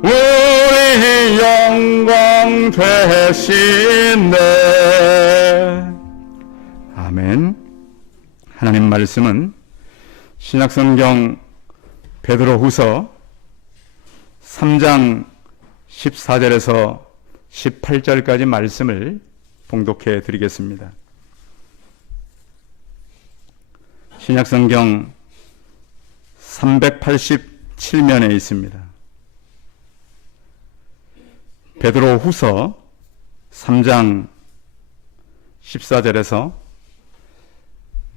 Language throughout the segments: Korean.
우리 영광 되시네. 아멘. 하나님 말씀은 신약성경 베드로후서 3장 14절에서 18절까지 말씀을 봉독해 드리겠습니다. 신약성경 387면에 있습니다. 베드로후서 3장 14절에서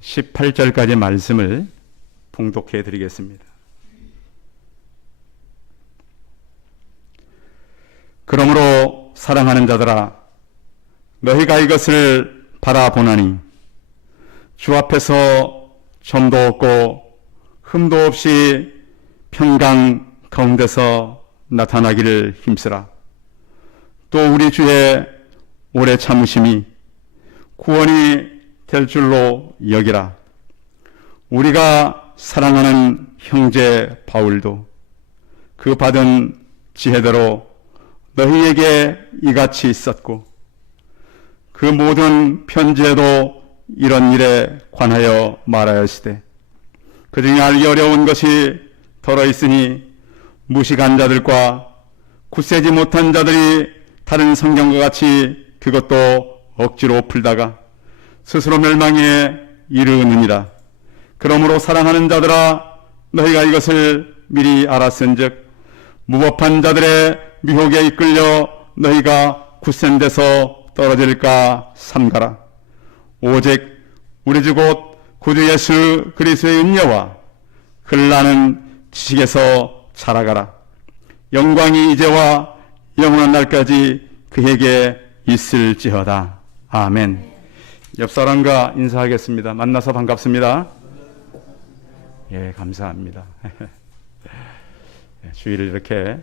18절까지 말씀을 봉독해 드리겠습니다. 그러므로 사랑하는 자들아, 너희가 이것을 바라보나니 주 앞에서 점도 없고 흠도 없이 평강 가운데서 나타나기를 힘쓰라. 또 우리 주의 오래 참으심이 구원이 될 줄로 여기라. 우리가 사랑하는 형제 바울도 그 받은 지혜대로 너희에게 이같이 있었고, 그 모든 편지에도 이런 일에 관하여 말하였으되 그 중에 알기 어려운 것이 덜어 있으니 무식한 자들과 굳세지 못한 자들이 다른 성경과 같이 그것도 억지로 풀다가 스스로 멸망에 이르느니라. 그러므로 사랑하는 자들아, 너희가 이것을 미리 알았은즉 무법한 자들의 미혹에 이끌려 너희가 굳센 데서 떨어질까 삼가라. 오직 우리 주 곧 구주 예수 그리스도의 은혜와 흘나는 지식에서 자라가라. 영광이 이제와 영원한 날까지 그에게 있을지어다. 아멘. 옆 사람과 인사하겠습니다. 만나서 반갑습니다. 예, 감사합니다. 주일을 이렇게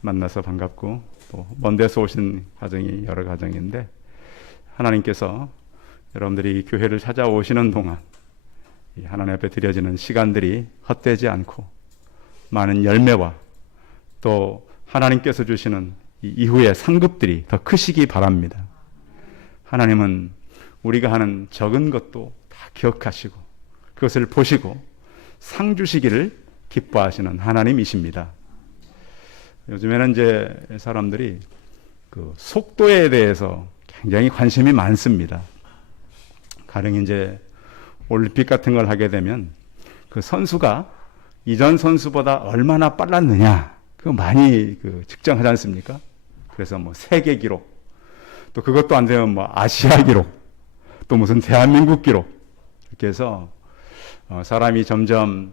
만나서 반갑고, 또 먼 데서 오신 가정이 여러 가정인데, 하나님께서 여러분들이 교회를 찾아오시는 동안 하나님 앞에 드려지는 시간들이 헛되지 않고 많은 열매와 또 하나님께서 주시는 이후의 상급들이 더 크시기 바랍니다. 하나님은 우리가 하는 적은 것도 다 기억하시고 그것을 보시고 상 주시기를 기뻐하시는 하나님이십니다. 요즘에는 이제 사람들이 그 속도에 대해서 굉장히 관심이 많습니다. 가령 이제 올림픽 같은 걸 하게 되면 그 선수가 이전 선수보다 얼마나 빨랐느냐, 그거 많이 측정하지 않습니까? 그래서 뭐 세계 기록, 또 그것도 안 되면 뭐 아시아 기록, 또 무슨 대한민국 기록, 이렇게 해서 사람이 점점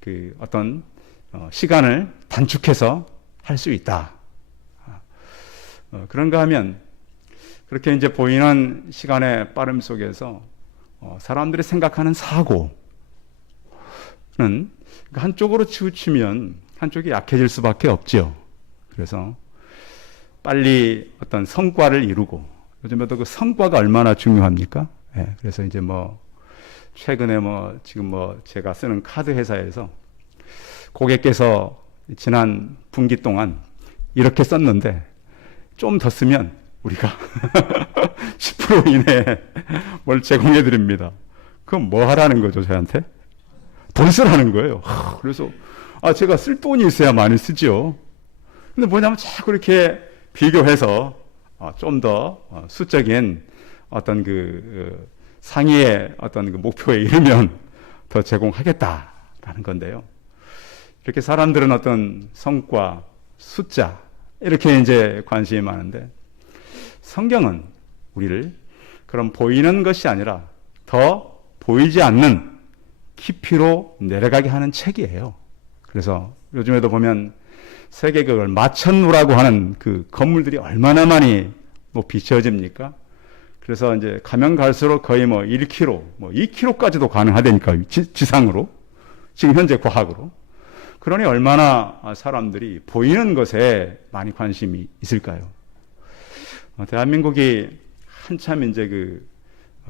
그 어떤 시간을 단축해서 할 수 있다. 그런가 하면 그렇게 이제 보이는 시간의 빠름 속에서 사람들이 생각하는 사고는 한쪽으로 치우치면 한쪽이 약해질 수밖에 없죠. 그래서 빨리 어떤 성과를 이루고, 요즘에도 그 성과가 얼마나 중요합니까? 예, 그래서 이제 뭐 최근에 지금 제가 쓰는 카드 회사에서 고객께서 지난 분기 동안 이렇게 썼는데 좀 더 쓰면 우리가 10% 이내에 뭘 제공해 드립니다. 그럼 뭐 하라는 거죠, 저한테? 돈 쓰라는 거예요. 그래서 제가 쓸 돈이 있어야 많이 쓰죠. 근데 뭐냐면 자꾸 이렇게 비교해서 좀 더 수적인 어떤 그 상위의 어떤 그 목표에 이르면 더 제공하겠다라는 건데요. 이렇게 사람들은 어떤 성과, 숫자, 이렇게 이제 관심이 많은데, 성경은 우리를 그런 보이는 것이 아니라 더 보이지 않는 깊이로 내려가게 하는 책이에요. 그래서 요즘에도 보면 세계 그걸 마천루라고 하는 그 건물들이 얼마나 많이 높이 지어집니까? 그래서 이제 가면 갈수록 거의 1km, 2km까지도 가능하다니까요. 지상으로. 지금 현재 과학으로. 그러니 얼마나 사람들이 보이는 것에 많이 관심이 있을까요? 대한민국이 한참 이제 그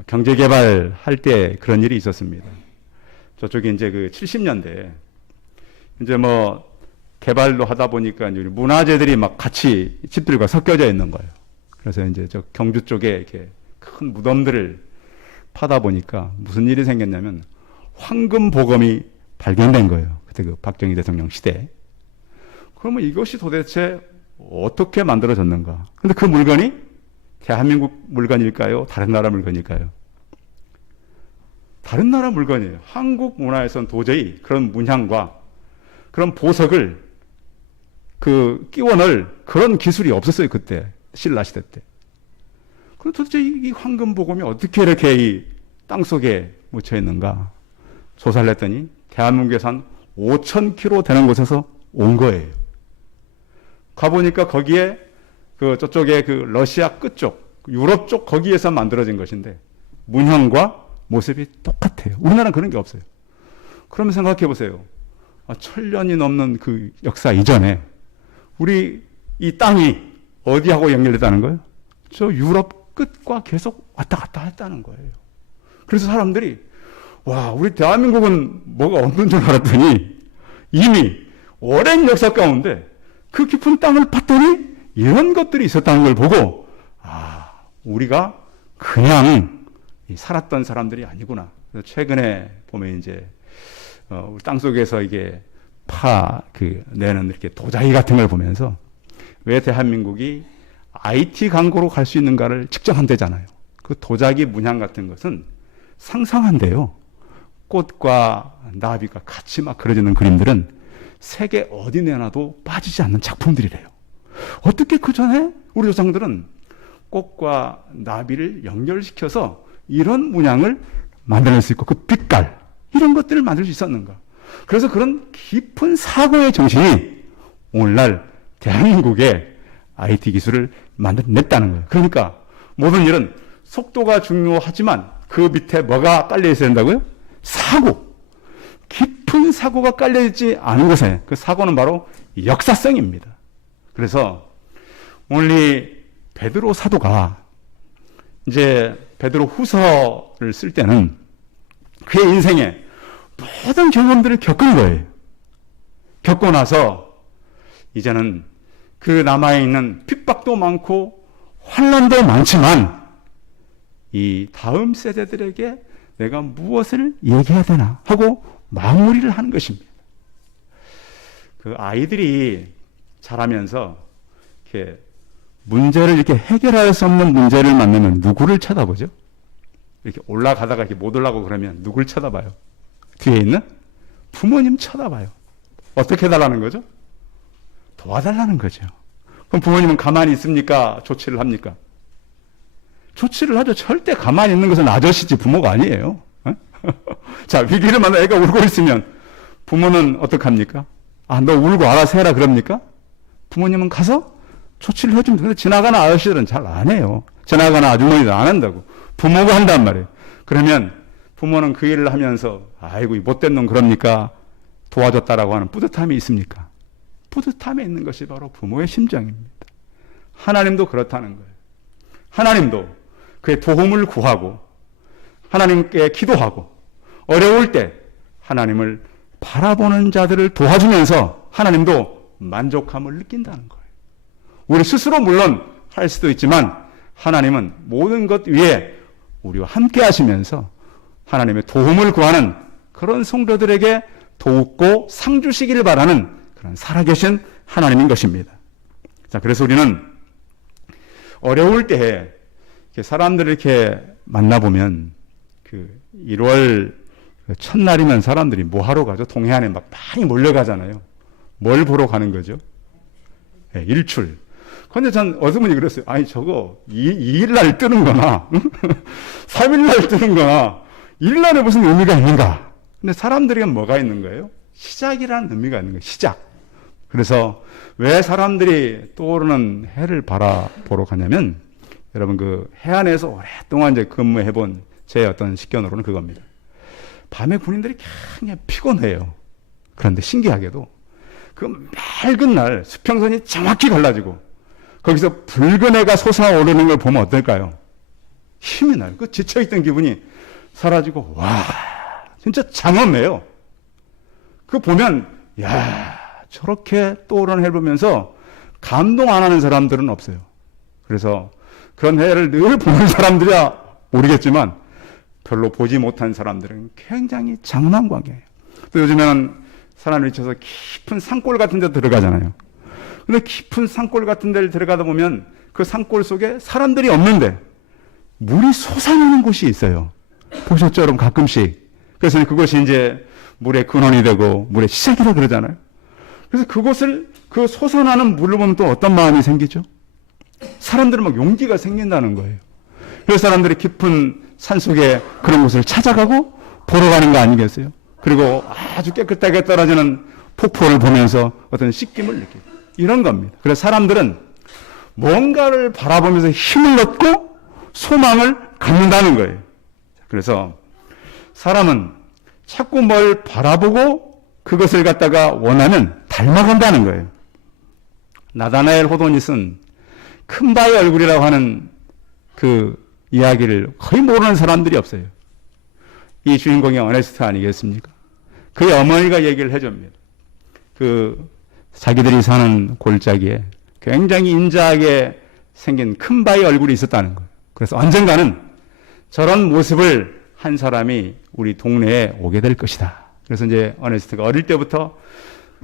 경제개발 할 때 그런 일이 있었습니다. 저쪽에 이제 그 70년대에 이제 개발도 하다 보니까 이제 문화재들이 막 같이 집들과 섞여져 있는 거예요. 그래서 이제 저 경주 쪽에 이렇게 큰 무덤들을 파다 보니까 무슨 일이 생겼냐면 황금보검이 발견된 거예요. 그때 그 박정희 대통령 시대에. 그러면 이것이 도대체 어떻게 만들어졌는가? 근데 그 물건이 대한민국 물건일까요? 다른 나라 물건일까요? 다른 나라 물건이에요. 한국 문화에서는 도저히 그런 문양과 그런 보석을 끼워 넣을 그런 기술이 없었어요. 그때 신라시대 때. 그럼 도대체 이 황금보검이 어떻게 이렇게 이 땅속에 묻혀 있는가? 조사를 했더니 대한민국에서 한 5,000km 되는 곳에서 온 거예요. 가보니까 거기에 저쪽에 러시아 끝쪽, 유럽 쪽 거기에서 만들어진 것인데 문형과 모습이 똑같아요. 우리나라는 그런 게 없어요. 그러면 생각해 보세요. 1,000년이 넘는 그 역사 이전에 우리 이 땅이 어디하고 연결됐다는 거예요? 저 유럽 끝과 계속 왔다 갔다 했다는 거예요. 그래서 사람들이 와, 우리 대한민국은 뭐가 없는 줄 알았더니 이미 오랜 역사 가운데 그 깊은 땅을 팠더니 이런 것들이 있었다는 걸 보고 우리가 그냥 살았던 사람들이 아니구나. 그래서 최근에 보면 이제 우리 땅 속에서 이게 내는 이렇게 도자기 같은 걸 보면서 왜 대한민국이 IT 강국으로 갈 수 있는가를 측정한대잖아요. 그 도자기 문양 같은 것은 상상한대요. 꽃과 나비가 같이 막 그려지는 그림들은 세계 어디 내놔도 빠지지 않는 작품들이래요. 어떻게 그 전에 우리 조상들은 꽃과 나비를 연결시켜서 이런 문양을 만들어낼 수 있고 그 빛깔 이런 것들을 만들 수 있었는가? 그래서 그런 깊은 사고의 정신이 오늘날 대한민국의 IT 기술을 만들어냈다는 거예요. 그러니까 모든 일은 속도가 중요하지만 그 밑에 뭐가 깔려 있어야 된다고요? 사고. 깊은 사고가 깔려있지 않은 곳에 그 사고는 바로 역사성입니다. 그래서 오늘 이 베드로 사도가 이제 베드로 후서를 쓸 때는 그의 인생에 모든 경험들을 겪은 거예요. 겪고 나서 이제는 그 남아있는 핍박도 많고 환난도 많지만 이 다음 세대들에게 내가 무엇을 얘기해야 되나 하고 마무리를 하는 것입니다. 그 아이들이 자라면서 문제를 이렇게 해결할 수 없는 문제를 만나면 누구를 쳐다보죠? 이렇게 올라가다가 이렇게 못 올라가고 그러면 누굴 쳐다봐요? 뒤에 있는 부모님 쳐다봐요. 어떻게 해달라는 거죠? 도와달라는 거죠. 그럼 부모님은 가만히 있습니까? 조치를 합니까? 조치를 하죠. 절대 가만히 있는 것은 아저씨지 부모가 아니에요. 자, 위기를 만나 애가 울고 있으면 부모는 어떡합니까? 너 울고 알아서 해라 그럽니까? 부모님은 가서 조치를 해주면 근데 지나가는 아저씨들은 잘 안 해요. 지나가는 아주머니들 안 한다고. 부모가 한단 말이에요. 그러면 부모는 그 일을 하면서 아이고 이 못된 놈 그럽니까? 도와줬다라고 하는 뿌듯함이 있습니까? 뿌듯함에 있는 것이 바로 부모의 심정입니다. 하나님도 그렇다는 거예요. 하나님도 그의 도움을 구하고 하나님께 기도하고 어려울 때 하나님을 바라보는 자들을 도와주면서 하나님도 만족함을 느낀다는 거예요. 우리 스스로 물론 할 수도 있지만 하나님은 모든 것 위에 우리와 함께 하시면서 하나님의 도움을 구하는 그런 성도들에게 돕고 상 주시기를 바라는 그런 살아계신 하나님인 것입니다. 자, 그래서 우리는 어려울 때에 사람들을 이렇게 만나보면 1월 첫날이면 사람들이 뭐 하러 가죠? 동해안에 막 많이 몰려가잖아요. 뭘 보러 가는 거죠? 네, 일출. 근데 전 어느 분이 그랬어요. 아니, 저거 2일날 뜨는 거나 3일날 뜨는 거나 1일날에 무슨 의미가 있는가? 근데 사람들에게 뭐가 있는 거예요? 시작이라는 의미가 있는 거예요. 시작. 그래서 왜 사람들이 떠오르는 해를 바라보러 가냐면 여러분 해안에서 오랫동안 이제 근무해본 제 어떤 식견으로는 그겁니다. 밤에 군인들이 굉장히 피곤해요. 그런데 신기하게도 그 맑은 날 수평선이 정확히 갈라지고 거기서 붉은 해가 솟아오르는 걸 보면 어떨까요? 힘이 나요. 그 지쳐있던 기분이 사라지고 와 진짜 장엄해요. 그거 보면 야 저렇게 떠오르는 해를 보면서 감동 안 하는 사람들은 없어요. 그래서 그런 해를 늘 보는 사람들이야 모르겠지만 별로 보지 못한 사람들은 굉장히 장엄한 광경이에요. 또 요즘에는 사람을 미쳐서 깊은 산골 같은 데 들어가잖아요. 근데 깊은 산골 같은 데를 들어가다 보면 그 산골 속에 사람들이 없는데 물이 솟아나는 곳이 있어요. 보셨죠, 여러분? 가끔씩. 그래서 그것이 이제 물의 근원이 되고 물의 시작이라 그러잖아요. 그래서 그곳을, 그 솟아나는 물을 보면 또 어떤 마음이 생기죠? 사람들은 막 용기가 생긴다는 거예요. 그래서 사람들이 깊은 산 속에 그런 곳을 찾아가고 보러 가는 거 아니겠어요? 그리고 아주 깨끗하게 떨어지는 폭포를 보면서 어떤 씻김을 느끼고 이런 겁니다. 그래서 사람들은 뭔가를 바라보면서 힘을 얻고 소망을 갖는다는 거예요. 그래서 사람은 자꾸 뭘 바라보고 그것을 갖다가 원하면 닮아간다는 거예요. 나다나엘 호돈이 쓴 큰 바의 얼굴이라고 하는 그 이야기를 거의 모르는 사람들이 없어요. 이 주인공이 어네스트 아니겠습니까? 그의 어머니가 얘기를 해줍니다. 그 자기들이 사는 골짜기에 굉장히 인자하게 생긴 큰 바의 얼굴이 있었다는 거예요. 그래서 언젠가는 저런 모습을 한 사람이 우리 동네에 오게 될 것이다. 그래서 이제 어네스트가 어릴 때부터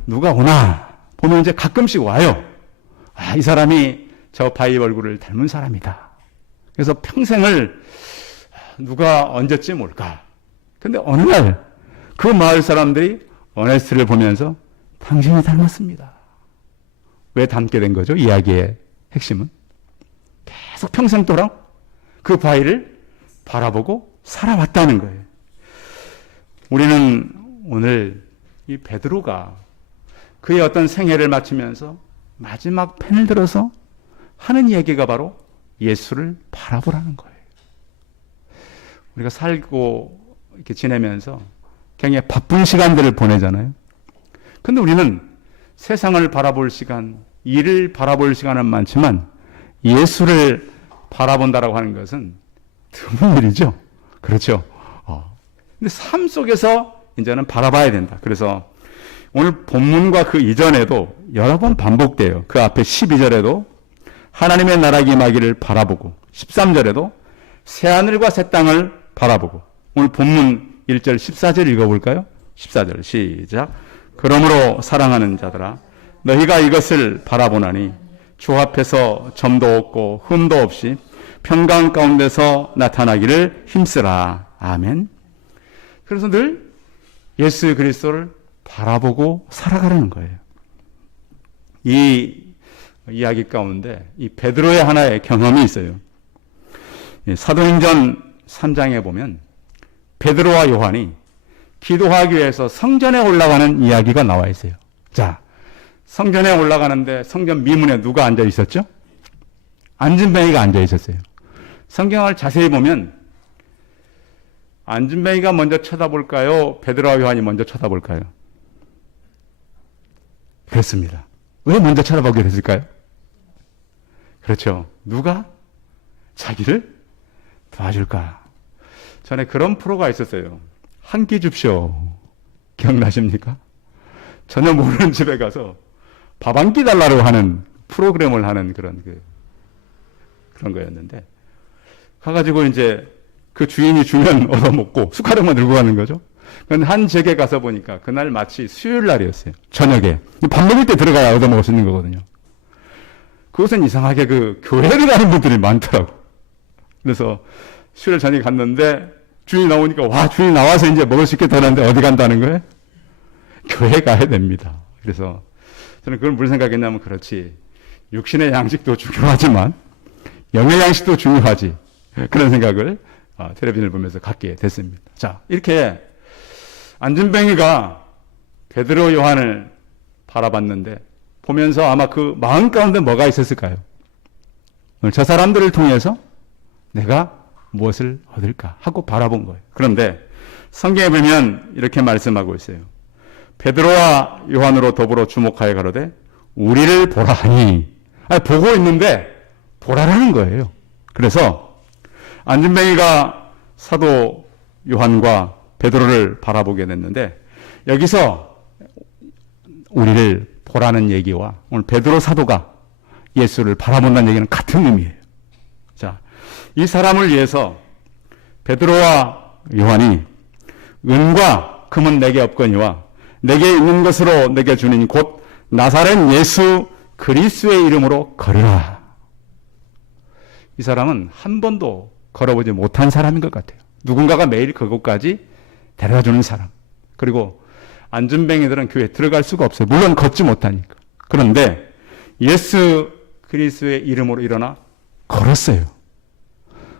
누가 오나 보면 이제 가끔씩 와요. 아, 이 사람이 저 바의 얼굴을 닮은 사람이다. 그래서 평생을 누가 얹었지 뭘까. 근데 어느 날 그 마을 사람들이 어네스트를 보면서 당신이 닮았습니다. 왜 닮게 된 거죠? 이야기의 핵심은 계속 평생도록 그 바위를 바라보고 살아왔다는 거예요. 우리는 오늘 이 베드로가 그의 어떤 생애를 마치면서 마지막 펜을 들어서 하는 얘기가 바로 예수를 바라보라는 거예요. 우리가 살고 이렇게 지내면서 굉장히 바쁜 시간들을 보내잖아요. 근데 우리는 세상을 바라볼 시간, 일을 바라볼 시간은 많지만 예수를 바라본다라고 하는 것은 드문 일이죠. 그렇죠. 근데 삶 속에서 이제는 바라봐야 된다. 그래서 오늘 본문과 그 이전에도 여러 번 반복돼요. 그 앞에 12절에도 하나님의 나라 임하기를 바라보고 13절에도 새하늘과 새 땅을 바라보고 오늘 본문 1절 14절 읽어볼까요? 14절 시작. 그러므로 사랑하는 자들아 너희가 이것을 바라보나니 주 앞에서 점도 없고 흠도 없이 평강 가운데서 나타나기를 힘쓰라. 아멘. 그래서 늘 예수 그리스도를 바라보고 살아가라는 거예요. 이 이야기 가운데 이 베드로의 하나의 경험이 있어요. 사도행전 3장에 보면 베드로와 요한이 기도하기 위해서 성전에 올라가는 이야기가 나와 있어요. 자, 성전에 올라가는데 성전 미문에 누가 앉아 있었죠? 안진뱅이가 앉아 있었어요. 성경을 자세히 보면 안진뱅이가 먼저 쳐다볼까요? 베드로와 요한이 먼저 쳐다볼까요? 그렇습니다. 왜 먼저 쳐다보게 됐을까요? 그렇죠. 누가 자기를 도와줄까? 전에 그런 프로가 있었어요. 한 끼 줍쇼. 기억나십니까? 전혀 모르는 집에 가서 밥 한 끼 달라고 하는 프로그램을 하는 그런 거였는데, 가가지고 이제 그 주인이 주면 얻어먹고 숟가락만 들고 가는 거죠. 그런데 한 제게 가서 보니까 그날 마치 수요일 날이었어요. 저녁에. 밥 먹을 때 들어가야 얻어먹을 수 있는 거거든요. 그곳은 이상하게 그 교회를 가는 분들이 많더라고. 그래서 수요일 저녁에 갔는데 주인이 나오니까 와, 주인이 나와서 이제 먹을 수 있겠다 하는데 어디 간다는 거예요? 교회 가야 됩니다. 그래서 저는 그걸 무슨 생각했냐면 그렇지. 육신의 양식도 중요하지만 영의 양식도 중요하지. 그런 생각을 텔레비전을 보면서 갖게 됐습니다. 자, 이렇게 안진뱅이가 베드로 요한을 바라봤는데 보면서 아마 그 마음 가운데 뭐가 있었을까요? 오늘 저 사람들을 통해서 내가 무엇을 얻을까 하고 바라본 거예요. 그런데 성경에 보면 이렇게 말씀하고 있어요. 베드로와 요한으로 더불어 주목하여 가로되 우리를 보라 하니. 보고 있는데 보라라는 거예요. 그래서 안진뱅이가 사도 요한과 베드로를 바라보게 됐는데 여기서 우리를 보라는 얘기와 오늘 베드로 사도가 예수를 바라본다는 얘기는 같은 의미예요. 자, 이 사람을 위해서 베드로와 요한이 은과 금은 내게 없거니와 내게 있는 것으로 내게 주니 곧 나사렛 예수 그리스도의 이름으로 걸으라. 이 사람은 한 번도 걸어보지 못한 사람인 것 같아요. 누군가가 매일 그곳까지 데려다주는 사람. 그리고 안전뱅이들은 교회에 들어갈 수가 없어요. 물론 걷지 못하니까. 그런데 예수 그리스도의 이름으로 일어나 걸었어요.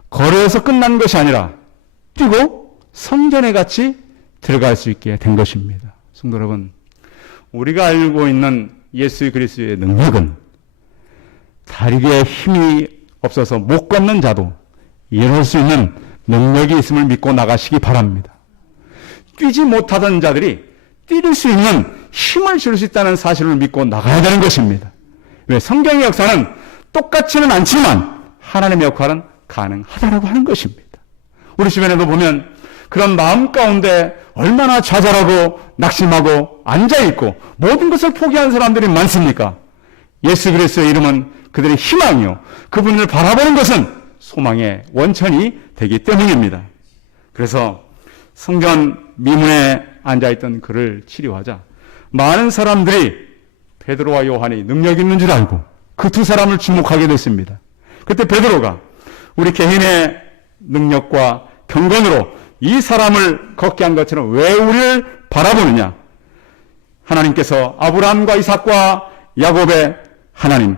걸어서 끝난 것이 아니라 뛰고 성전에 같이 들어갈 수 있게 된 것입니다. 성도 여러분, 우리가 알고 있는 예수 그리스도의 능력은 다리에 힘이 없어서 못 걷는 자도 일어설 수 있는 능력이 있음을 믿고 나가시기 바랍니다. 뛰지 못하던 자들이 뛸 수 있는 힘을 줄 수 있다는 사실을 믿고 나가야 되는 것입니다. 왜? 성경의 역사는 똑같지는 않지만 하나님의 역할은 가능하다라고 하는 것입니다. 우리 주변에도 보면 그런 마음 가운데 얼마나 좌절하고 낙심하고 앉아있고 모든 것을 포기한 사람들이 많습니까? 예수 그리스도의 이름은 그들의 희망이요, 그분을 바라보는 것은 소망의 원천이 되기 때문입니다. 그래서 성전 미문에 앉아있던 그를 치료하자 많은 사람들이 베드로와 요한이 능력 있는 줄 알고 그 두 사람을 주목하게 됐습니다. 그때 베드로가 우리 개인의 능력과 경건으로 이 사람을 걷게 한 것처럼 왜 우리를 바라보느냐? 하나님께서 아브라함과 이삭과 야곱의 하나님,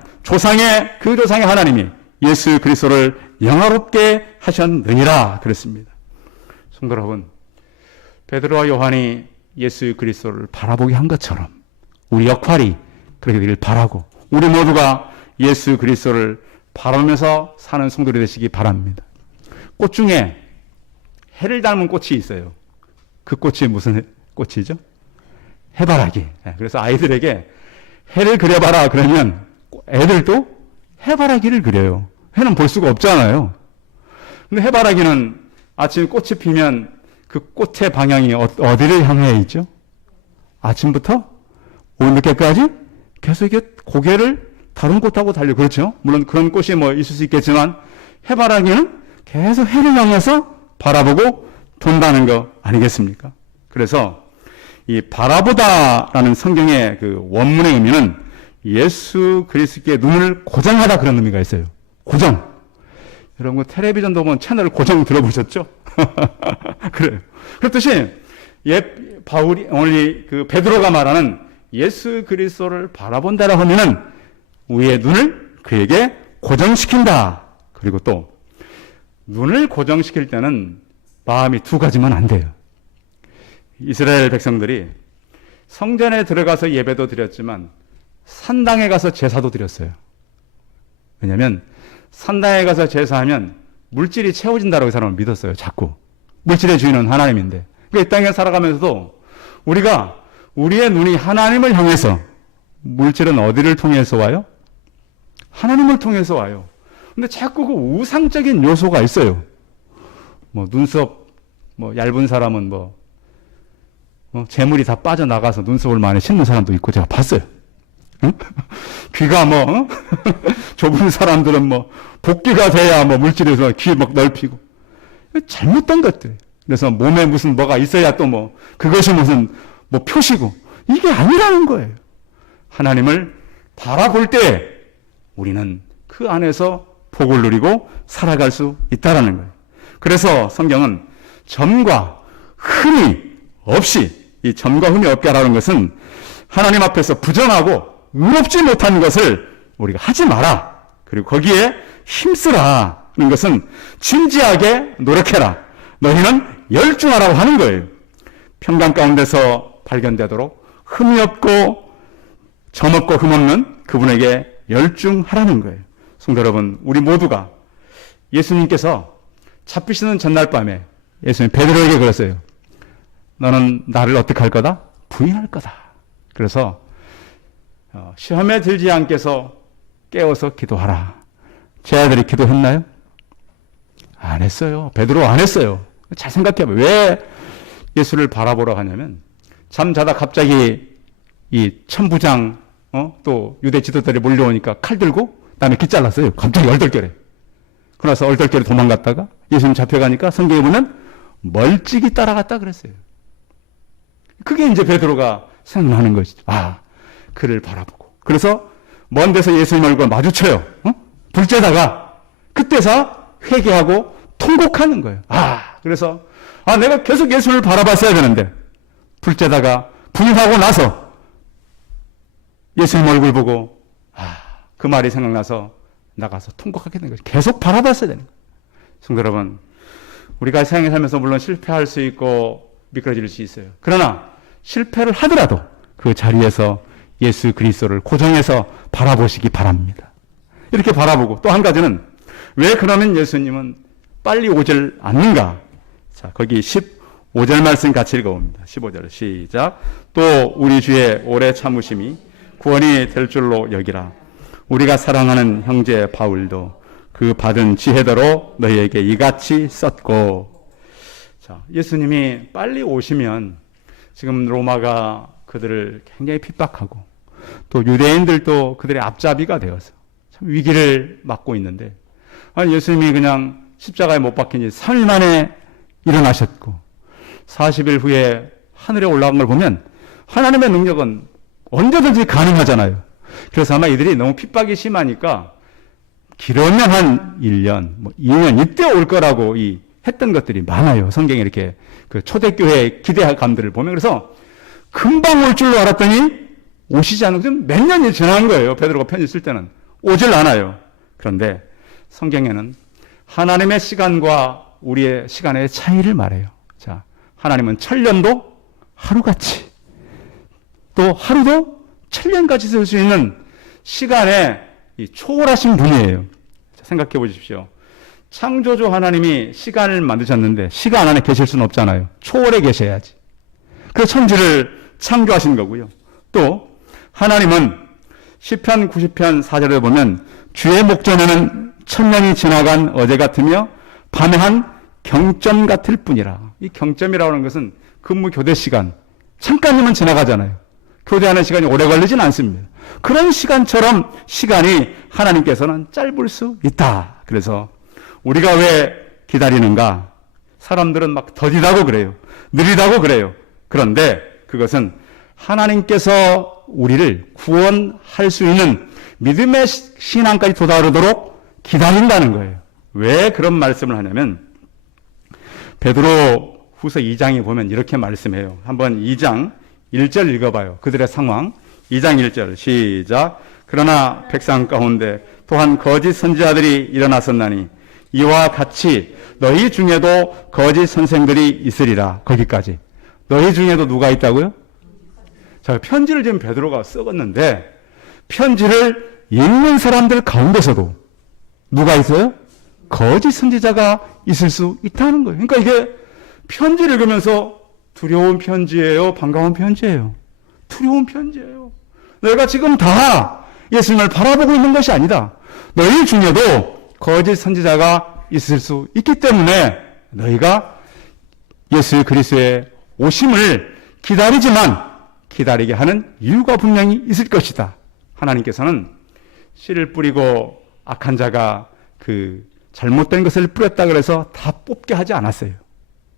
그 조상의 하나님이 예수 그리스도를 영화롭게 하셨느니라 그랬습니다. 성도 여러분, 베드로와 요한이 예수 그리스도를 바라보게 한 것처럼 우리 역할이 그렇게 되길 바라고 우리 모두가 예수 그리스도를 바라면서 사는 성도들이 되시기 바랍니다. 꽃 중에 해를 닮은 꽃이 있어요. 그 꽃이 무슨 꽃이죠? 해바라기. 그래서 아이들에게 해를 그려봐라 그러면 애들도 해바라기를 그려요. 해는 볼 수가 없잖아요. 근데 해바라기는 아침에 꽃이 피면 그 꽃의 방향이 어디를 향해 있죠? 아침부터 오후 늦게까지 계속 이렇게 고개를 다른 꽃하고 달려. 그렇죠? 물론 그런 꽃이 뭐 있을 수 있겠지만 해바라기는 계속 해를 향해서 바라보고 돈다는 거 아니겠습니까? 그래서 이 바라보다라는 성경의 그 원문의 의미는 예수 그리스도의 눈을 고정하다 그런 의미가 있어요. 고정. 여러분 그 텔레비전도 보면 채널 고정 들어보셨죠? 그래요. 그렇듯이 바울이 오늘 그 베드로가 말하는 예수 그리스도를 바라본다라고 하면은 우리의 눈을 그에게 고정시킨다. 그리고 또 눈을 고정시킬 때는 마음이 두 가지만 안 돼요. 이스라엘 백성들이 성전에 들어가서 예배도 드렸지만 산당에 가서 제사도 드렸어요. 왜냐하면 산당에 가서 제사하면 물질이 채워진다고 그 사람은 믿었어요. 자꾸. 물질의 주인은 하나님인데. 그러니까 이 땅에 살아가면서도 우리가 우리의 눈이 하나님을 향해서, 물질은 어디를 통해서 와요? 하나님을 통해서 와요. 근데 자꾸 그 우상적인 요소가 있어요. 뭐 눈썹 얇은 사람은 재물이 다 빠져나가서 눈썹을 많이 씻는 사람도 있고 제가 봤어요. 응? 귀가 좁은 사람들은 복귀가 돼야 물질에서 귀 넓히고. 잘못된 것들. 그래서 몸에 무슨 뭐가 있어야 또 그것이 무슨 표시고. 이게 아니라는 거예요. 하나님을 바라볼 때 우리는 그 안에서 복을 누리고 살아갈 수 있다라는 거예요. 그래서 성경은 점과 흠이 없이, 이 점과 흠이 없게 하라는 것은 하나님 앞에서 부정하고 의롭지 못한 것을 우리가 하지 마라. 그리고 거기에 힘쓰라는 것은 진지하게 노력해라. 너희는 열중하라고 하는 거예요. 평강 가운데서 발견되도록 흠이 없고 점 없고 흠 없는 그분에게 열중하라는 거예요. 성도 여러분, 우리 모두가 예수님께서 잡히시는 전날 밤에 예수님 베드로에게 그랬어요. 너는 나를 어떻게 할 거다? 부인할 거다. 그래서 시험에 들지 않게 해서 깨워서 기도하라. 제 아들이 기도했나요? 안 했어요. 베드로 안 했어요. 잘 생각해봐요. 왜 예수를 바라보러 가냐면 잠자다 갑자기 이 천부장 또 유대 지도자들이 몰려오니까 칼 들고 남의 귀 잘랐어요. 갑자기 얼떨결에. 그러나서 얼떨결에 도망갔다가 예수님 잡혀가니까 성경에 보면 멀찍이 따라갔다 그랬어요. 그게 이제 베드로가 생각나는 것이죠. 그를 바라보고. 그래서 먼 데서 예수님 얼굴을 마주쳐요. 둘째다가 그때서 회개하고 통곡하는 거예요. 그래서 내가 계속 예수님을 바라봤어야 되는데 둘째다가 부인하고 나서 예수님 얼굴 보고 그 말이 생각나서 나가서 통곡하게 된 거죠. 계속 바라봤어야 되는 거예요. 성도 여러분, 우리가 세상에 살면서 물론 실패할 수 있고 미끄러질 수 있어요. 그러나 실패를 하더라도 그 자리에서 예수 그리스도를 고정해서 바라보시기 바랍니다. 이렇게 바라보고 또 한 가지는 왜 그러면 예수님은 빨리 오질 않는가? 자, 거기 15절 말씀 같이 읽어봅니다. 15절 시작. 또 우리 주의 오래 참으심이 구원이 될 줄로 여기라. 우리가 사랑하는 형제 바울도 그 받은 지혜대로 너희에게 이같이 썼고. 자, 예수님이 빨리 오시면 지금 로마가 그들을 굉장히 핍박하고 또 유대인들도 그들의 앞잡이가 되어서 참 위기를 맞고 있는데 예수님이 그냥 십자가에 못 박힌 지 3일 만에 일어나셨고 40일 후에 하늘에 올라간 걸 보면 하나님의 능력은 언제든지 가능하잖아요. 그래서 아마 이들이 너무 핍박이 심하니까 길으면 한 1년, 2년 이때 올 거라고 했던 것들이 많아요. 성경에 이렇게 그 초대교회의 기대감들을 보면. 그래서 금방 올 줄로 알았더니 오시지 않고 몇 년이 지난 거예요. 베드로가 편지 쓸 때는. 오질 않아요. 그런데 성경에는 하나님의 시간과 우리의 시간의 차이를 말해요. 자, 하나님은 천년도 하루같이 또 하루도 천년같이 쓸 수 있는 시간에 초월하신 분이에요. 생각해 보십시오. 창조주 하나님이 시간을 만드셨는데 시간 안에 계실 수는 없잖아요. 초월해 계셔야지. 그래서 천지를 창조하신 거고요. 또 하나님은 시편 90편 4절에 보면 주의 목전에는 천년이 지나간 어제 같으며 밤의 한 경점 같을 뿐이라. 이 경점이라고 하는 것은 근무 교대 시간 잠깐이면 지나가잖아요. 교대하는 시간이 오래 걸리진 않습니다. 그런 시간처럼 시간이 하나님께서는 짧을 수 있다. 그래서 우리가 왜 기다리는가? 사람들은 막 더디다고 그래요. 느리다고 그래요. 그런데 그것은 하나님께서 우리를 구원할 수 있는 믿음의 신앙까지 도달하도록 기다린다는 거예요. 왜 그런 말씀을 하냐면 베드로 후서 2장에 보면 이렇게 말씀해요. 한번 2장 1절 읽어봐요. 그들의 상황. 2장 1절 시작. 그러나 백성 가운데 또한 거짓 선지자들이 일어났었나니 이와 같이 너희 중에도 거짓 선생들이 있으리라. 거기까지. 너희 중에도 누가 있다고요? 자, 편지를 지금 베드로가 썼는데 편지를 읽는 사람들 가운데서도 누가 있어요? 거짓 선지자가 있을 수 있다는 거예요. 그러니까 이게 편지를 읽으면서 두려운 편지예요? 반가운 편지예요? 두려운 편지예요. 내가 지금 다 예수님을 바라보고 있는 것이 아니다. 너희 중에도 거짓 선지자가 있을 수 있기 때문에 너희가 예수 그리스도의 오심을 기다리지만 기다리게 하는 이유가 분명히 있을 것이다. 하나님께서는 씨를 뿌리고 악한 자가 그 잘못된 것을 뿌렸다 그래서 다 뽑게 하지 않았어요.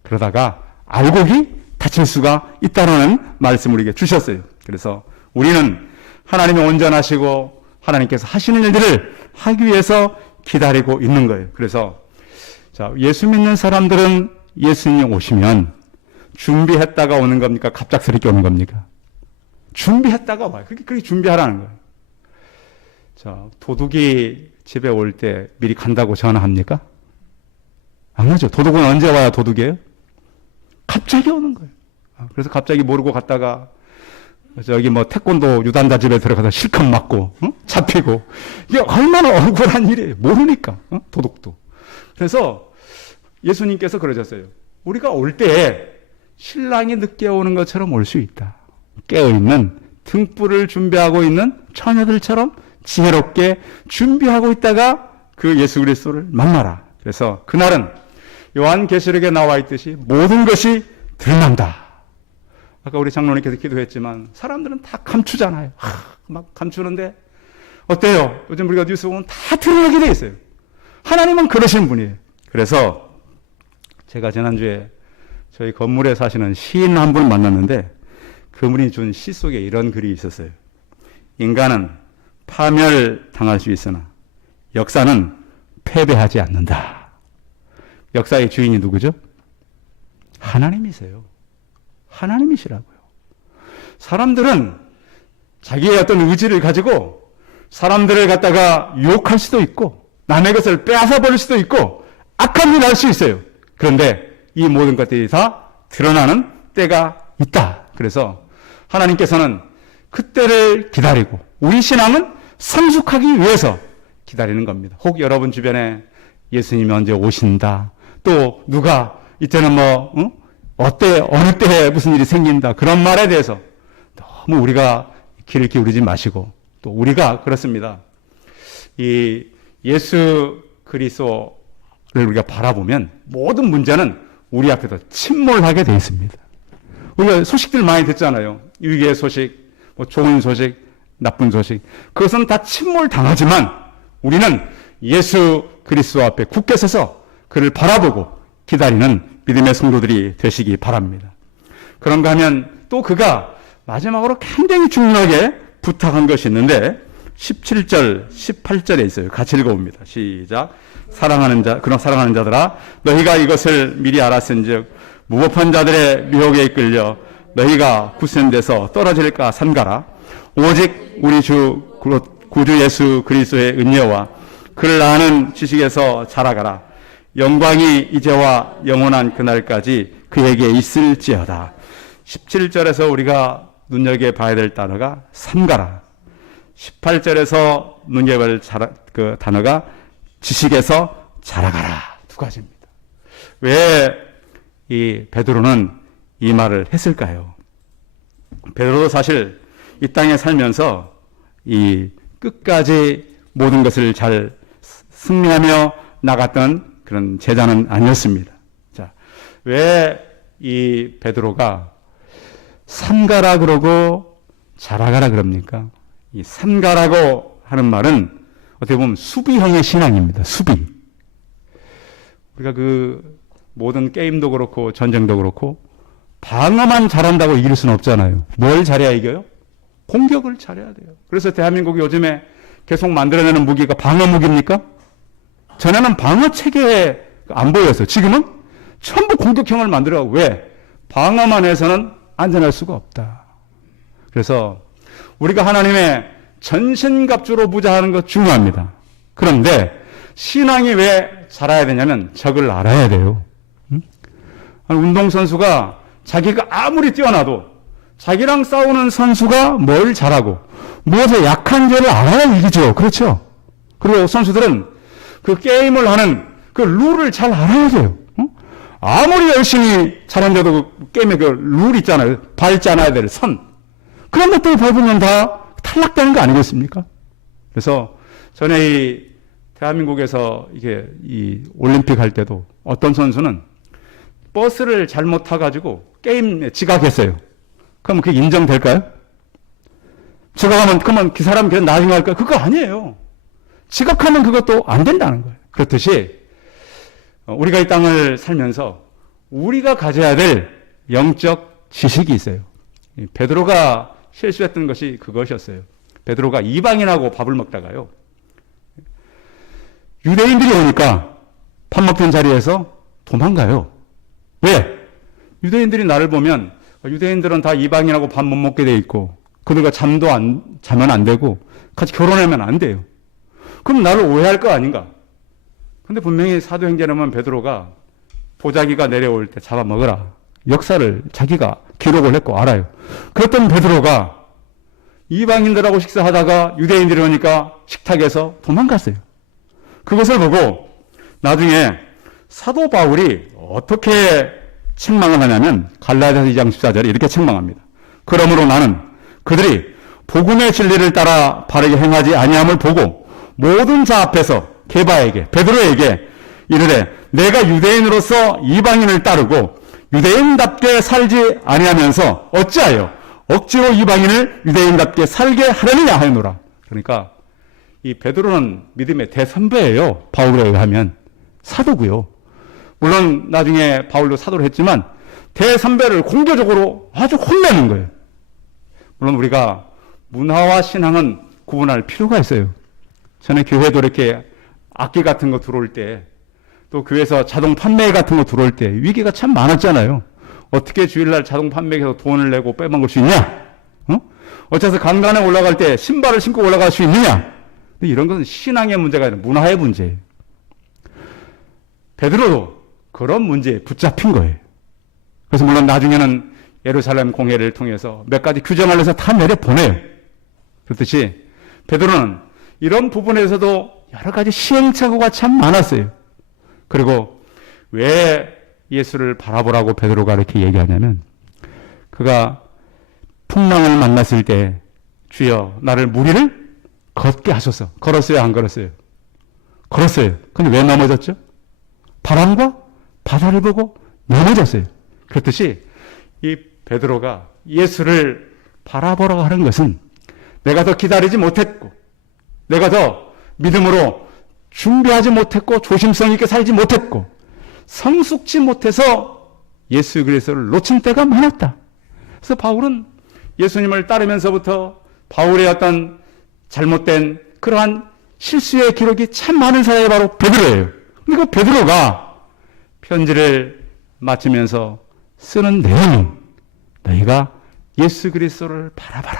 그러다가 알곡이 다칠 수가 있다는 말씀을 우리에게 주셨어요. 그래서 우리는 하나님이 온전하시고 하나님께서 하시는 일들을 하기 위해서 기다리고 있는 거예요. 그래서 자, 예수 믿는 사람들은 예수님이 오시면 준비했다가 오는 겁니까? 갑작스럽게 오는 겁니까? 준비했다가 와요. 그렇게 준비하라는 거예요. 자, 도둑이 집에 올 때 미리 간다고 전화합니까? 안 하죠. 도둑은 언제 와야 도둑이에요? 갑자기 오는 거예요. 그래서 갑자기 모르고 갔다가 저기 태권도 유단자 집에 들어가서 실컷 맞고 잡히고 이게 얼마나 억울한 일이에요. 모르니까 도둑도. 그래서 예수님께서 그러셨어요. 우리가 올 때 신랑이 늦게 오는 것처럼 올 수 있다. 깨어있는 등불을 준비하고 있는 처녀들처럼 지혜롭게 준비하고 있다가 그 예수 그리스도를 만나라. 그래서 그날은 요한계시록에 나와 있듯이 모든 것이 드러난다. 아까 우리 장로님께서 기도했지만 사람들은 다 감추잖아요. 막 감추는데 어때요? 요즘 우리가 뉴스 보면 다 드러나게 돼 있어요. 하나님은 그러신 분이에요. 그래서 제가 지난주에 저희 건물에 사시는 시인 한 분 만났는데 그분이 준 시 속에 이런 글이 있었어요. 인간은 파멸당할 수 있으나 역사는 패배하지 않는다. 역사의 주인이 누구죠? 하나님이세요. 하나님이시라고요. 사람들은 자기의 어떤 의지를 가지고 사람들을 갖다가 유혹할 수도 있고 남의 것을 빼앗아 버릴 수도 있고 악한 일을 할 수 있어요. 그런데 이 모든 것들이 다 드러나는 때가 있다. 그래서 하나님께서는 그때를 기다리고 우리 신앙은 성숙하기 위해서 기다리는 겁니다. 혹 여러분 주변에 예수님이 언제 오신다. 또 누가 이때는 어때 어느 때에 무슨 일이 생긴다. 그런 말에 대해서 너무 우리가 귀를 기울이지 마시고 또 우리가 그렇습니다. 이 예수 그리스도를 우리가 바라보면 모든 문제는 우리 앞에서 침몰하게 돼 있습니다. 우리가 소식들 많이 듣잖아요. 위기의 소식, 좋은 소식, 나쁜 소식. 그것은 다 침몰당하지만 우리는 예수 그리스도 앞에 굳게 서서 그를 바라보고 기다리는 믿음의 성도들이 되시기 바랍니다. 그런가 하면 또 그가 마지막으로 굉장히 중요하게 부탁한 것이 있는데 17절, 18절에 있어요. 같이 읽어봅니다. 시작. 사랑하는 자들아 너희가 이것을 미리 알았은즉 무법한 자들의 유혹에 이끌려 너희가 굳센 데서 떨어질까 삼가라. 오직 우리 주 구주 예수 그리스도의 은혜와 그를 아는 지식에서 자라가라. 영광이 이제와 영원한 그날까지 그에게 있을지어다. 17절에서 우리가 눈여겨봐야 될 단어가 삼가라. 18절에서 눈여겨볼 그 단어가 지식에서 자라가라. 두 가지입니다. 왜 이 베드로는 이 말을 했을까요? 베드로도 사실 이 땅에 살면서 이 끝까지 모든 것을 잘 승리하며 나갔던 그런 제자는 아니었습니다. 자, 왜 이 베드로가 삼가라 그러고 자라가라 그럽니까? 이 삼가라고 하는 말은 어떻게 보면 수비형의 신앙입니다. 수비. 우리가 그 모든 게임도 그렇고 전쟁도 그렇고 방어만 잘한다고 이길 수는 없잖아요. 뭘 잘해야 이겨요? 공격을 잘해야 돼요. 그래서 대한민국이 요즘에 계속 만들어내는 무기가 방어 무기입니까? 전에는 방어 체계에 안 보였어요. 지금은 전부 공격형을 만들어가고 왜? 방어만 해서는 안전할 수가 없다. 그래서 우리가 하나님의 전신갑주로 부자하는 것 중요합니다. 그런데 신앙이 왜 자라야 되냐면 적을 알아야 돼요. 운동선수가 자기가 아무리 뛰어나도 자기랑 싸우는 선수가 뭘 잘하고 무엇에 약한지를 알아야 이기죠. 그렇죠? 그리고 선수들은 그 게임을 하는 그 룰을 잘 알아야 돼요. 아무리 열심히 잘한데도 그 게임에 그 룰 있잖아요. 밟지 않아야 될 선. 그런 것들을 밟으면 다 탈락되는 거 아니겠습니까? 그래서 전에 이 대한민국에서 이게 이 올림픽 할 때도 어떤 선수는 버스를 잘못 타가지고 게임에 지각했어요. 그럼 그게 인정될까요? 지각하면 그러면 그 사람 그냥 나중에 할까요? 그거 아니에요. 지각하면 그것도 안 된다는 거예요. 그렇듯이 우리가 이 땅을 살면서 우리가 가져야 될 영적 지식이 있어요. 베드로가 실수했던 것이 그것이었어요. 베드로가 이방인하고 밥을 먹다가요. 유대인들이 오니까 밥 먹던 자리에서 도망가요. 왜? 유대인들이 나를 보면 유대인들은 다 이방인하고 밥 못 먹게 돼 있고 그들과 자면 안 되고 같이 결혼하면 안 돼요. 그럼 나를 오해할 거 아닌가? 근데 분명히 사도행전에 보면 베드로가 보자기가 내려올 때 잡아먹으라. 역사를 자기가 기록을 했고 알아요. 그랬던 베드로가 이방인들하고 식사하다가 유대인들이 오니까 식탁에서 도망갔어요. 그것을 보고 나중에 사도 바울이 어떻게 책망을 하냐면 갈라디아서 2장 14절에 이렇게 책망합니다. 그러므로 나는 그들이 복음의 진리를 따라 바르게 행하지 아니함을 보고 모든 자 앞에서 게바에게 베드로에게 이르되 내가 유대인으로서 이방인을 따르고 유대인답게 살지 아니하면서 어찌하여 억지로 이방인을 유대인답게 살게 하려느냐 하노라. 그러니까 이 베드로는 믿음의 대선배예요. 바울에 의하면 사도고요. 물론 나중에 바울도 사도를 했지만 대선배를 공개적으로 아주 혼내는 거예요. 물론 우리가 문화와 신앙은 구분할 필요가 있어요. 전에 교회도 이렇게 악기 같은 거 들어올 때, 또 교회에서 자동 판매 같은 거 들어올 때 위기가 참 많았잖아요. 어떻게 주일날 자동 판매해서 돈을 내고 빼먹을 수 있냐? 어째서 간간에 올라갈 때 신발을 신고 올라갈 수 있느냐? 근데 이런 것은 신앙의 문제가 아니라 문화의 문제예요. 베드로도 그런 문제에 붙잡힌 거예요. 그래서 물론 나중에는 예루살렘 공회를 통해서 몇 가지 규정을 해서 다 내려보내요. 그렇듯이 베드로는 이런 부분에서도 여러 가지 시행착오가 참 많았어요. 그리고 왜 예수를 바라보라고 베드로가 이렇게 얘기하냐면, 그가 풍랑을 만났을 때 주여 나를 무리를 걷게 하소서. 걸었어요, 안 걸었어요? 걸었어요. 근데 왜 넘어졌죠? 바람과 바다를 보고 넘어졌어요. 그렇듯이 이 베드로가 예수를 바라보라고 하는 것은 내가 더 기다리지 못했고, 내가 더 믿음으로 준비하지 못했고, 조심성 있게 살지 못했고, 성숙지 못해서 예수 그리스도를 놓친 때가 많았다. 그래서 바울은 예수님을 따르면서부터 바울의 어떤 잘못된 그러한 실수의 기록이 참 많은 사람이 바로 베드로예요. 그리고 베드로가 편지를 마치면서 쓰는 내용은 너희가 예수 그리스도를 바라봐라.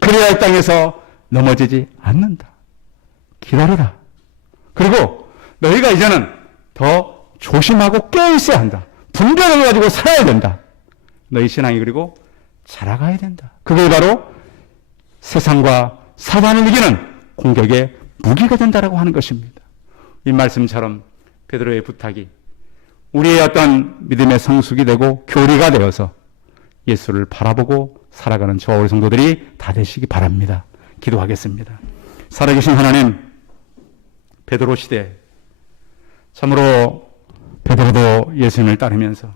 그래야 이 땅에서 넘어지지 않는다. 기다려라. 그리고 너희가 이제는 더 조심하고 깨어있어야 한다. 분별을 가지고 살아야 된다. 너희 신앙이 그리고 자라가야 된다. 그게 바로 세상과 사단을 이기는 공격의 무기가 된다라고 하는 것입니다. 이 말씀처럼 베드로의 부탁이 우리의 어떤 믿음의 성숙이 되고 교리가 되어서 예수를 바라보고 살아가는 저와 우리 성도들이 다 되시기 바랍니다. 기도하겠습니다. 살아계신 하나님, 베드로 시대 참으로 베드로도 예수님을 따르면서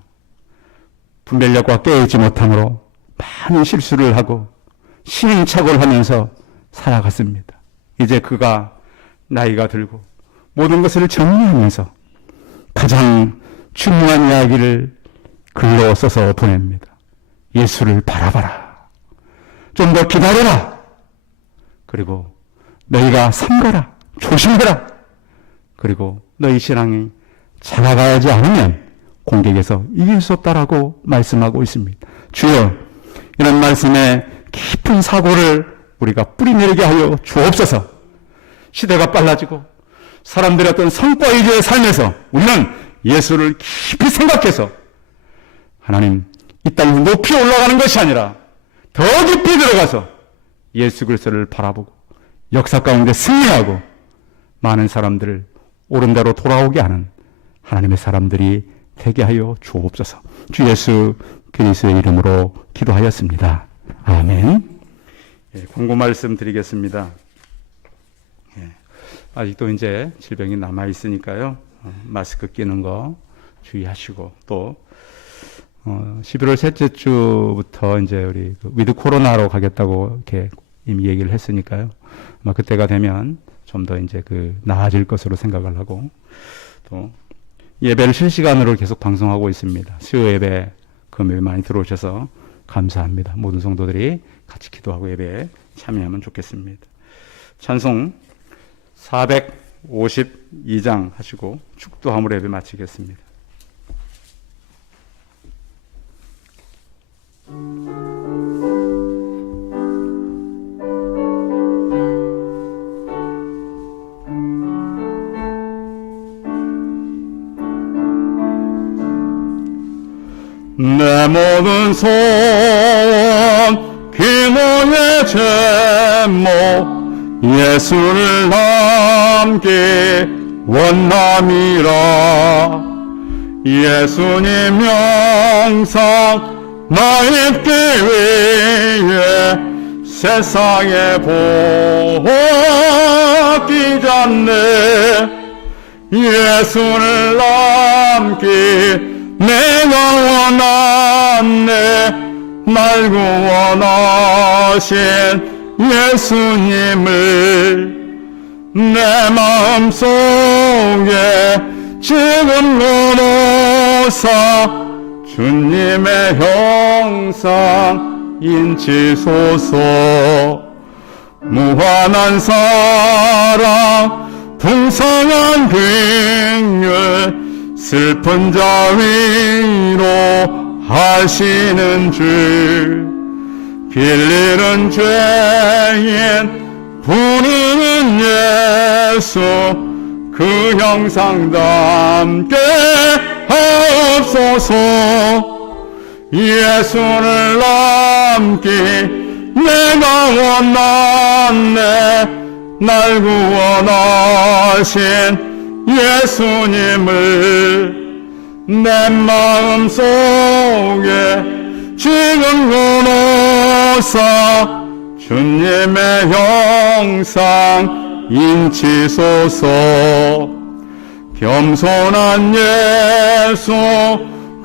분별력과 깨어있지 못함으로 많은 실수를 하고 시행착오를 하면서 살아갔습니다. 이제 그가 나이가 들고 모든 것을 정리하면서 가장 중요한 이야기를 글로 써서 보냅니다. 예수를 바라봐라. 좀 더 기다려라. 그리고 너희가 삼가라. 조심해라. 그리고 너희 신앙이 자라가야지 않으면 공격에서 이길 수 없다라고 말씀하고 있습니다. 주여, 이런 말씀에 깊은 사고를 우리가 뿌리내리게 하여 주옵소서. 시대가 빨라지고 사람들의 어떤 성과 위주의 삶에서 우리는 예수를 깊이 생각해서 하나님, 이 땅에서 높이 올라가는 것이 아니라 더 깊이 들어가서 예수 그리스도를 바라보고 역사 가운데 승리하고 많은 사람들을 옳은 대로 돌아오게 하는 하나님의 사람들이 되게 하여 주옵소서. 주 예수 그리스도의 이름으로 기도하였습니다. 아멘. 권고 말씀 드리겠습니다. 아직도 이제 질병이 남아 있으니까요. 마스크 끼는 거 주의하시고, 또 11월 셋째 주부터 이제 우리 위드 코로나로 가겠다고 이렇게 이미 얘기를 했으니까요. 아마 그때가 되면 좀 더 이제 나아질 것으로 생각을 하고, 또 예배를 실시간으로 계속 방송하고 있습니다. 수요 예배 금요일 많이 들어오셔서 감사합니다. 모든 성도들이 같이 기도하고 예배에 참여하면 좋겠습니다. 찬송 452장 하시고 축도함으로 예배 마치겠습니다. 내 모든 소원 기도의 제목 예수를 남기 원함이라. 예수님 영상 나 입기 위해 세상에 복이 졌네. 예수를 남기 내가 원하네. 날 구원하신 예수님을 내 마음속에 지금 넣어놓사 주님의 형상 인치소서. 무한한 사랑 풍성한 긍휼 슬픈 자 위로 하시는 줄 빌리는 죄인 부르는 예수 그 형상 담게 하옵소서. 예수를 남기 내가 원하네. 날 구원하신 예수님을 내 마음속에 지금 넣어놓사 주님의 형상 인치소서. 겸손한 예수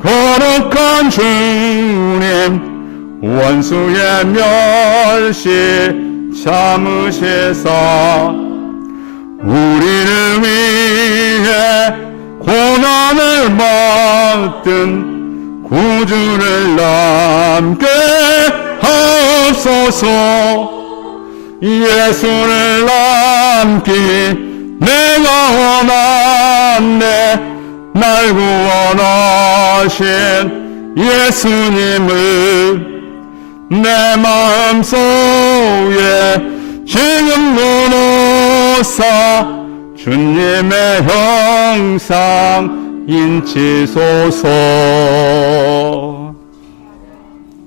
거룩한 주님 원수의 멸시 참으시사 우리를 위해 고난을 받든 구주를 남게 하옵소서. 예수를 남기 내가 원하네. 날 구원하신 예수님을 내 마음속에 지금 넣어놓사 주님의 형상 인치소서.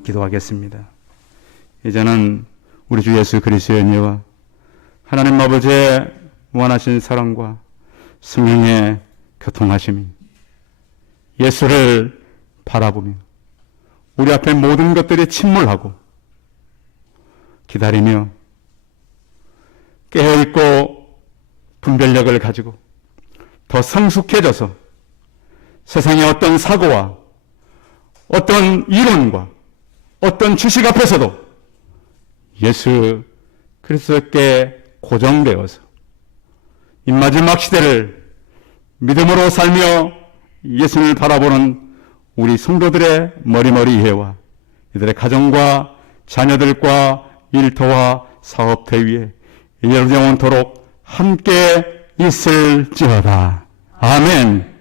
기도하겠습니다. 이제는 우리 주 예수 그리스도의 은혜와 하나님 아버지의 무한하신 사랑과 성령의 교통하심이 예수를 바라보며 우리 앞에 모든 것들이 침몰하고 기다리며 깨어있고 분별력을 가지고 더 성숙해져서 세상의 어떤 사고와 어떤 이론과 어떤 지식 앞에서도 예수 그리스도께 고정되어서 이 마지막 시대를 믿음으로 살며 예수를 바라보는 우리 성도들의 머리머리 이해와 이들의 가정과 자녀들과 일터와 사업터 위에 영원토록 함께 있을지어다. 아멘.